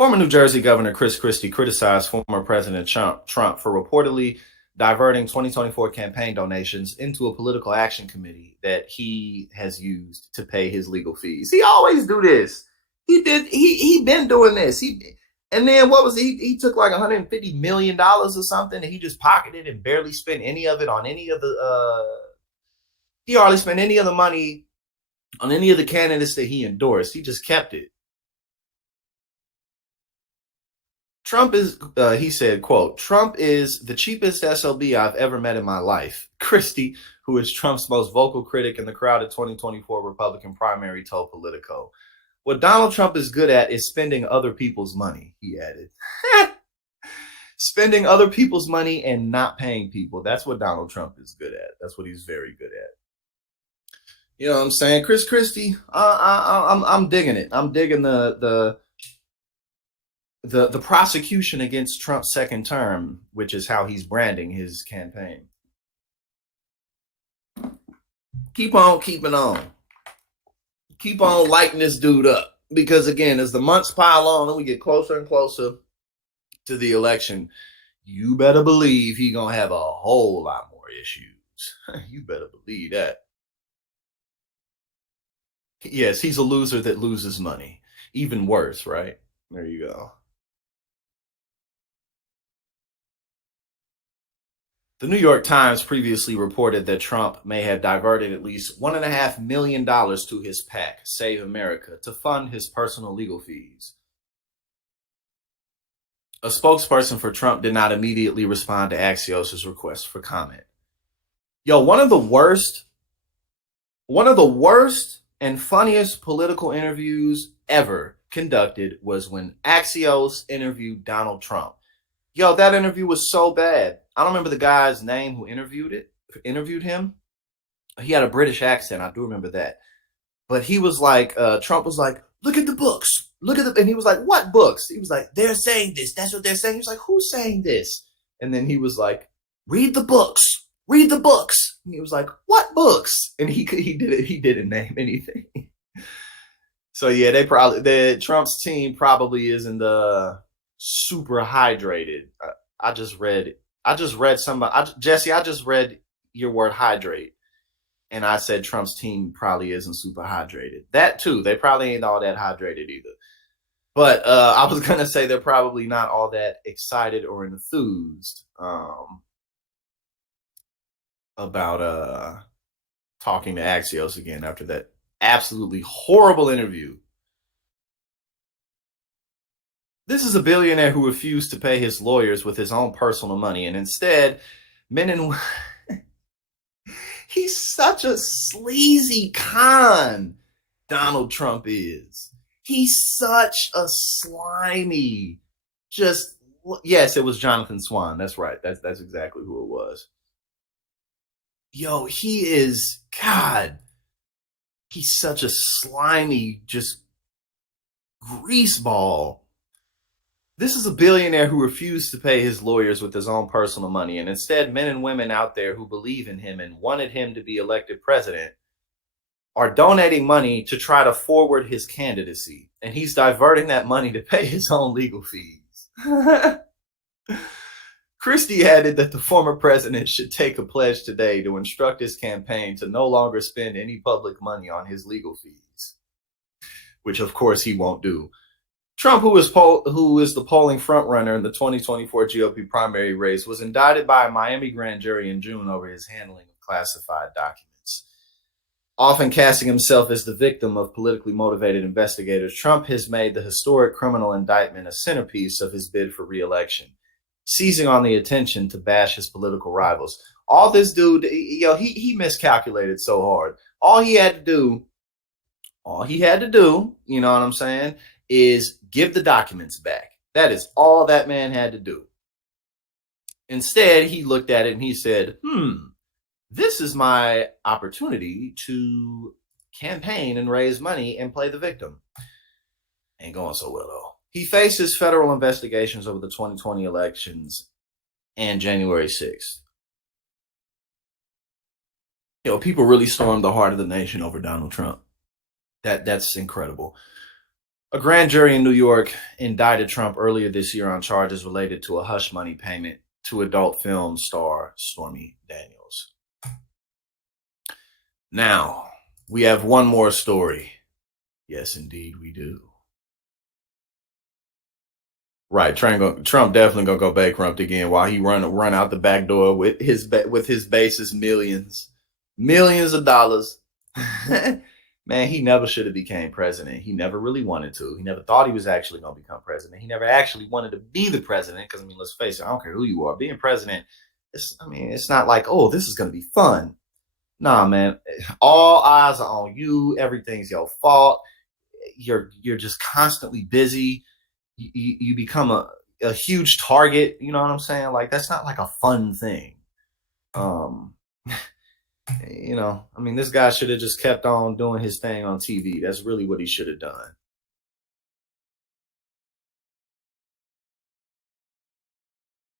Former New Jersey Governor Christie criticized former President Trump for reportedly diverting 2024 campaign donations into a political action committee that he has used to pay his legal fees. He always do this. He been doing this. And then what was he took like $150 million or something, and he just pocketed and barely spent any of it on any of the he hardly spent any of the money on any of the candidates that he endorsed. He just kept it. Trump is, he said, quote, Trump is the cheapest SOB I've ever met in my life. Christie, who is Trump's most vocal critic in the crowded 2024 Republican primary, told Politico. What Donald Trump is good at is spending other people's money, he added. Spending other people's money and not paying people. That's what Donald Trump is good at. That's what he's very good at. You know what I'm saying? Christie, I'm digging it. I'm digging the prosecution against Trump's second term, which is how he's branding his campaign. Keep on keeping on. Keep on lighting this dude up. Because again, as the months pile on and we get closer and closer to the election, you better believe he's going to have a whole lot more issues. You better believe that. Yes, he's a loser that loses money. Even worse, right? There you go. The New York Times previously reported that Trump may have diverted at least $1.5 million to his PAC, Save America, to fund his personal legal fees. A spokesperson for Trump did not immediately respond to Axios' request for comment. Yo, one of the worst and funniest political interviews ever conducted was when Axios interviewed Donald Trump. Yo, that interview was so bad. I don't remember the guy's name who interviewed him. He had a British accent. I do remember that. But he was like, Trump was like, look at the books. And he was like, what books? He was like, they're saying this. That's what they're saying. He was like, who's saying this? And then he was like, read the books. Read the books. And he was like, what books? And he didn't name anything. So yeah, Trump's team probably isn't super hydrated. I just read Jesse, I just read your word hydrate. And I said Trump's team probably isn't super hydrated. That too, they probably ain't all that hydrated either. But I was going to say they're probably not all that excited or enthused about talking to Axios again after that absolutely horrible interview. This is a billionaire who refused to pay his lawyers with his own personal money, and instead, he's such a sleazy con, Donald Trump is. He's such a slimy, yes, it was Jonathan Swan. That's right. That's exactly who it was. Yo, he's such a slimy, just greaseball. This is a billionaire who refused to pay his lawyers with his own personal money, and instead men and women out there who believe in him and wanted him to be elected president are donating money to try to forward his candidacy, and he's diverting that money to pay his own legal fees. Christie added that the former president should take a pledge today to instruct his campaign to no longer spend any public money on his legal fees, which of course he won't do. Trump, who is the polling frontrunner in the 2024 GOP primary race, was indicted by a Miami grand jury in June over his handling of classified documents. Often casting himself as the victim of politically motivated investigators, Trump has made the historic criminal indictment a centerpiece of his bid for re-election, seizing on the attention to bash his political rivals. All this dude, he miscalculated so hard. All he had to do, you know what I'm saying, is give the documents back. That is all that man had to do. Instead, he looked at it and he said, this is my opportunity to campaign and raise money and play the victim. Ain't going so well, though. He faces federal investigations over the 2020 elections and January 6th. People really stormed the heart of the nation over Donald Trump. That's incredible. A grand jury in New York indicted Trump earlier this year on charges related to a hush money payment to adult film star Stormy Daniels. Now, we have one more story. Yes, indeed, we do. Right, Trump definitely gonna go bankrupt again while he run out the back door with his base's millions of dollars. Man, he never should have became president. He never really wanted to. He never thought he was actually gonna become president. He never actually wanted to be the president because I mean, let's face it, I don't care who you are. Being president, it's not like, oh, this is gonna be fun. Nah, man. All eyes are on you. Everything's your fault. You're just constantly busy. You become a huge target. You know what I'm saying? Like that's not like a fun thing. Um, I mean, this guy should have just kept on doing his thing on TV. That's really what he should have done.